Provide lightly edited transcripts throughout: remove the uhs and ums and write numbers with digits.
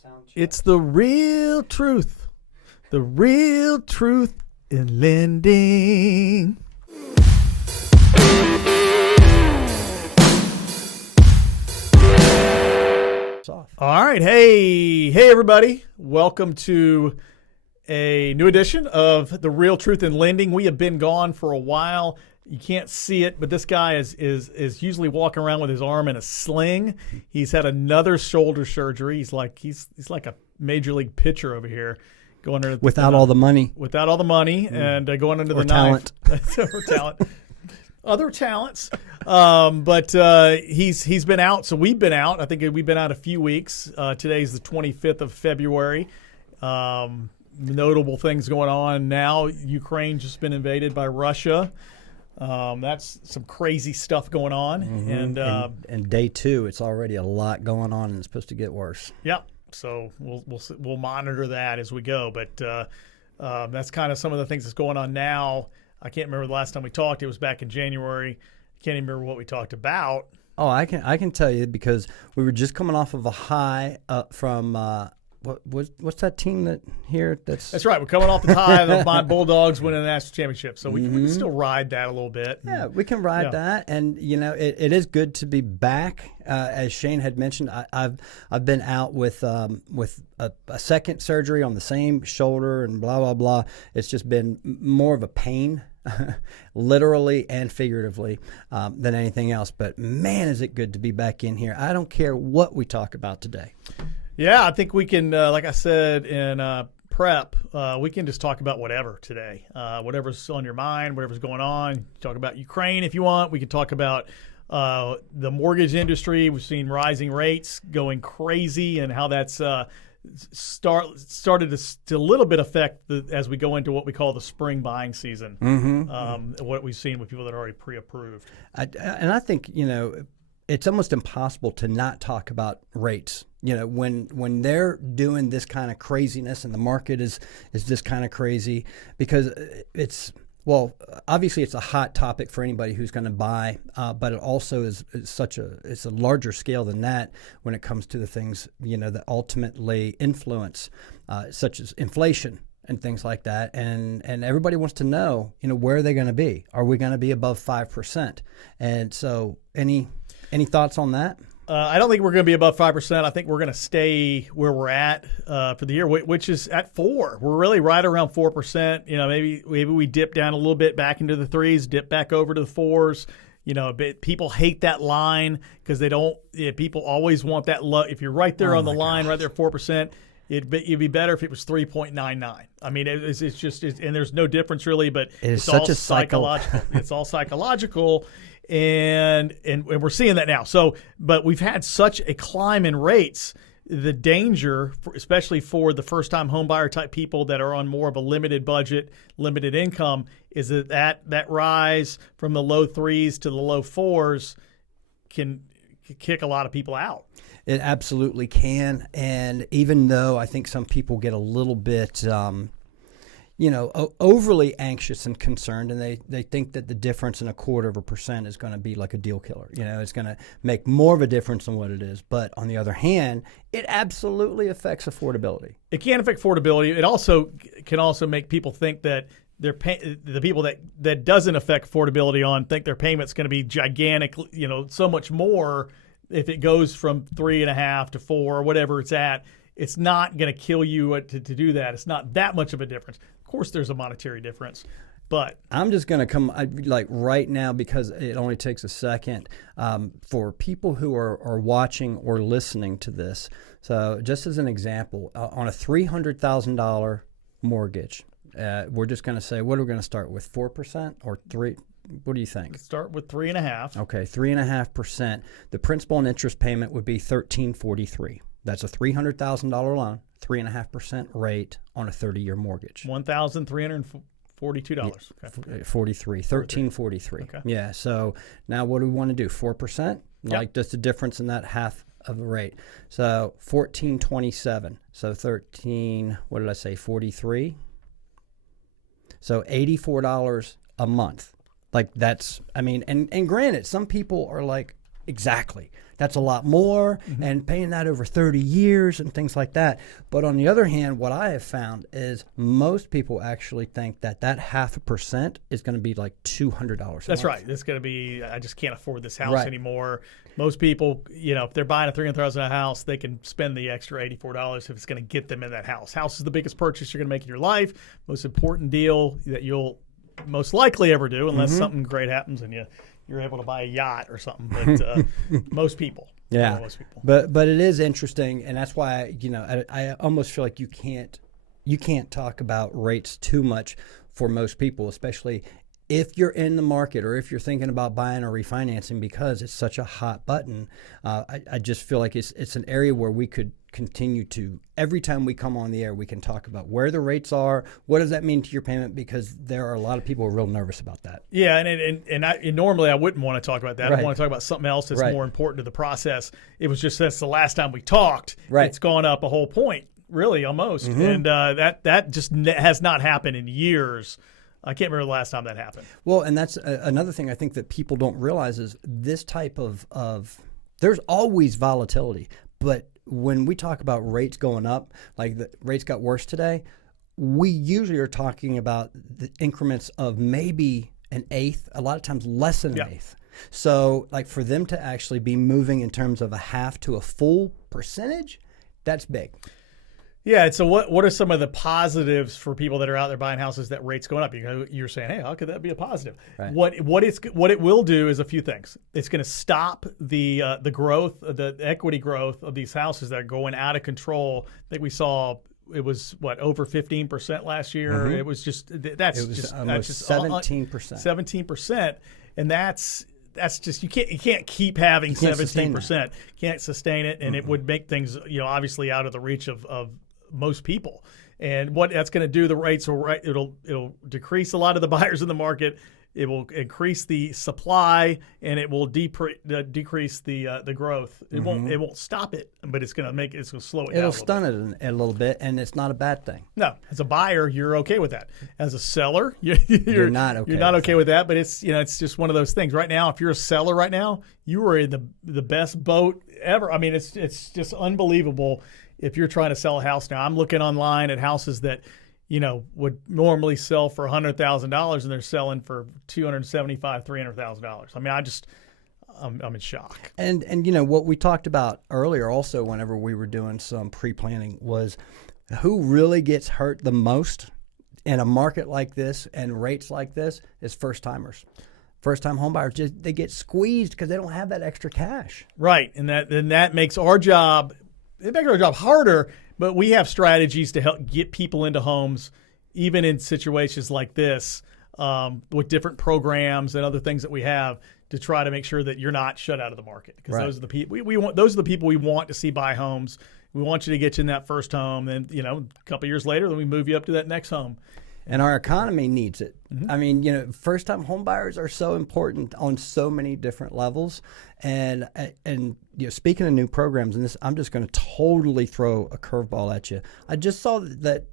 Sound check. It's the real truth. The real truth in lending. All right. Hey, everybody. Welcome to a new edition of The Real Truth in Lending. We have been gone for a while. You can't see it, but this guy is usually walking around with his arm in a sling. He's had another shoulder surgery. He's like a major league pitcher over here, going under without all the money. Without all the money and going under the talent. knife. Or talent. Other talents. But he's been out, so we've been out. I think we've been out a few weeks. Today's the 25th of February. Notable things going on now. Ukraine just been invaded by Russia. That's some crazy stuff going on. Mm-hmm. And day two, it's already a lot going on, and it's supposed to get worse. Yeah. So we'll monitor that as we go. But that's kind of some of the things that's going on now. I can't remember the last time we talked. It was back in January. I can't even remember what we talked about. Oh, I can tell you because we were just coming off of a high from what's that team that's right. We're coming off the high of my Bulldogs winning the national championship, so we can still ride that a little bit. Yeah, we can ride that, and it is good to be back. As Shane had mentioned, I've been out with a second surgery on the same shoulder and blah blah blah. It's just been more of a pain. Literally and figuratively than anything else. But man, is it good to be back in here. I don't care what we talk about today. Yeah, I think we can, like I said in prep, we can just talk about whatever today. Whatever's on your mind, whatever's going on. Talk about Ukraine if you want. We can talk about the mortgage industry. We've seen rising rates going crazy and how that's started to a little bit affect as we go into what we call the spring buying season. What we've seen with people that are already pre-approved. And I think, it's almost impossible to not talk about rates. When they're doing this kind of craziness and the market is this kind of crazy because obviously it's a hot topic for anybody who's going to buy, but it also is it's a larger scale than that when it comes to the things, that ultimately influence, such as inflation and things like that. And everybody wants to know, where are they going to be? Are we going to be above 5%? And so any thoughts on that? I don't think we're going to be above 5%. I think we're going to stay where we're at for the year, which is at 4%. We're really right around 4%. Maybe we dip down a little bit back into the 3s, dip back over to the 4s. People hate that line because they don't. People always want that low. If you're right there on the line, right there 4%, it'd be better if it was 3.99. I mean, it's just and there's no difference really, but it's such a psychological. It's all psychological. And we're seeing that now. So, but we've had such a climb in rates. The danger, especially for the first-time homebuyer type people that are on more of a limited budget, limited income, is that rise from the low 3s to the low 4s can kick a lot of people out. It absolutely can. And even though I think some people get a little bit overly anxious and concerned, and they think that the difference in 0.25% is going to be like a deal killer. It's going to make more of a difference than what it is. But on the other hand, it absolutely affects affordability. It can affect affordability. It can also make people think that the people that doesn't affect affordability on think their payment's going to be gigantic, so much more if it goes from 3.5 to 4 or whatever it's at. It's not going to kill you to do that. It's not that much of a difference. Of course, there's a monetary difference, but I'm just going to come right now because it only takes a second for people who are watching or listening to this. So just as an example, on a $300,000 mortgage, we're just going to say, what are we going to start with, 4% or 3%? What do you think? Start with 3.5. Okay, 3.5%. The principal and interest payment would be $1,343. That's a $300,000 loan, 3.5% rate on a 30-year mortgage. $1,342. Okay. $1,343. Okay. Yeah. So now what do we want to do? 4%? Like just the difference in that half of the rate. So $1,427. So 13. What did I say? 43. So $84 a month. Like that's. I mean, and granted, some people are like, exactly. That's a lot more, and paying that over 30 years and things like that. But on the other hand, what I have found is most people actually think that 0.5% is going to be like $200. That's right. It's going to be, I just can't afford this house Right. anymore. Most people, if they're buying a $300,000 house, they can spend the extra $84 if it's going to get them in that house. House is the biggest purchase you're going to make in your life, most important deal that you'll most likely ever do, unless something great happens and you're able to buy a yacht or something. But most people. Yeah. Most people. But it is interesting, and that's why I almost feel like you can't talk about rates too much for most people, especially if you're in the market or if you're thinking about buying or refinancing, because it's such a hot button. I just feel like it's an area where we could continue to, every time we come on the air, we can talk about where the rates are. What does that mean to your payment? Because there are a lot of people who are real nervous about that. Yeah, and normally I wouldn't want to talk about that. Right. I want to talk about something else that's Right. more important to the process. It was just since the last time we talked, Right. it's gone up a whole point, really, almost. And that just has not happened in years. I can't remember the last time that happened. Well, and that's another thing I think that people don't realize is this type of there's always volatility. But when we talk about rates going up, like the rates got worse today, we usually are talking about the increments of maybe an eighth, a lot of times less than an eighth. So like for them to actually be moving in terms of a half to a full percentage, that's big. Yeah. So what are some of the positives for people that are out there buying houses that rates going up? You're saying, hey, how could that be a positive? Right. What it will do is a few things. It's going to stop the growth, the equity growth of these houses that are going out of control. I think we saw it was over 15% last year. It was just that's just 17%. 17%, and that's just you can't keep having 17%. Can't sustain it, and it would make things obviously out of the reach of most people. And what that's going to do, the rates it'll decrease a lot of the buyers in the market. It will increase the supply, and it will decrease the growth. It won't stop it, but it's going to slow it down. It'll stun it a little bit, and it's not a bad thing. No, as a buyer, you're okay with that. As a seller, you're not okay. You're not okay with that. But it's it's just one of those things. Right now, if you're a seller right now, you are in the best boat ever. I mean, it's just unbelievable. If you're trying to sell a house now, I'm looking online at houses that would normally sell for $100,000 and they're selling for $275,000, $300,000. I mean, I'm in shock. And what we talked about earlier also whenever we were doing some pre-planning was who really gets hurt the most in a market like this and rates like this is first-timers. First-time homebuyers, they get squeezed because they don't have that extra cash. Right, and that makes our job harder. But we have strategies to help get people into homes, even in situations like this, with different programs and other things that we have to try to make sure that you're not shut out of the market. Because those are the people we want. Those are the people we want to see buy homes. We want you to get you in that first home, and a couple of years later, then we move you up to that next home. And our economy needs it. I mean, first-time home buyers are so important on so many different levels. And speaking of new programs, and this, I'm just going to totally throw a curveball at you. I just saw that,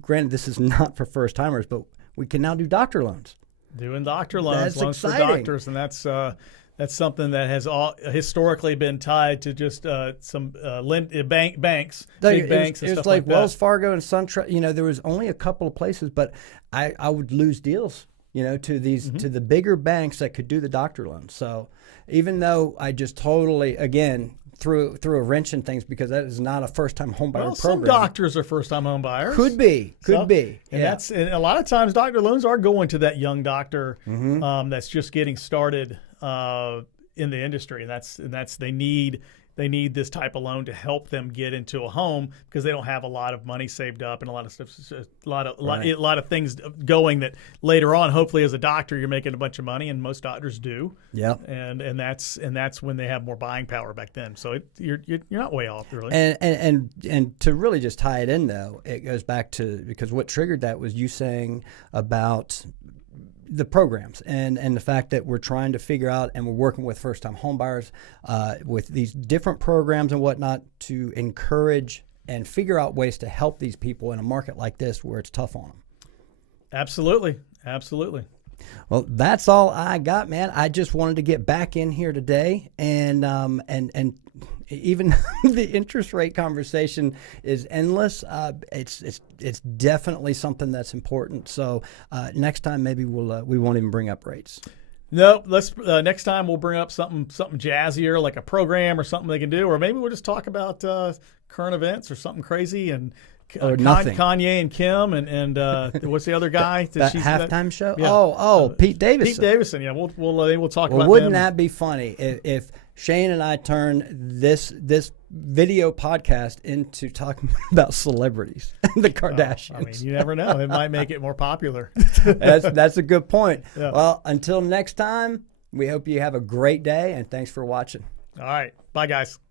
granted, this is not for first-timers, but we can now do doctor loans. Doing doctor loans, That's loans exciting. for doctors, and that's something that has historically been tied to just some banks, big banks, and it was stuff like that. Wells Fargo and SunTrust. There was only a couple of places, but I would lose deals, to these to the bigger banks that could do the doctor loans. So even though I just totally again threw a wrench in things because that is not a first-time home buyer program. Some doctors are first-time home buyers. Could be. And and a lot of times doctor loans are going to that young doctor that's just getting started in the industry, and that's they need this type of loan to help them get into a home because they don't have a lot of money saved up and a lot of stuff, a lot of things going that later on, hopefully as a doctor, you're making a bunch of money, and most doctors do. Yeah. And that's when they have more buying power back then. So you're not way off really. And to really just tie it in though, it goes back to because what triggered that was you saying about the programs and the fact that we're trying to figure out and we're working with first-time homebuyers with these different programs and whatnot to encourage and figure out ways to help these people in a market like this where it's tough on them. Absolutely. Well, that's all I got, man. I just wanted to get back in here today, and even the interest rate conversation is endless. It's definitely something that's important. So next time maybe we won't even bring up rates. No, let's next time we'll bring up something jazzier, like a program or something they can do, or maybe we'll just talk about current events or something crazy and. Or nothing. Kanye and Kim and what's the other guy? That halftime show? Yeah. Pete Davidson. Pete Davidson. Yeah, we'll talk about. Wouldn't them. that be funny if Shane and I turn this video podcast into talking about celebrities, the Kardashians? I mean, you never know. It might make it more popular. That's a good point. Yeah. Well, until next time, we hope you have a great day, and thanks for watching. All right. Bye, guys.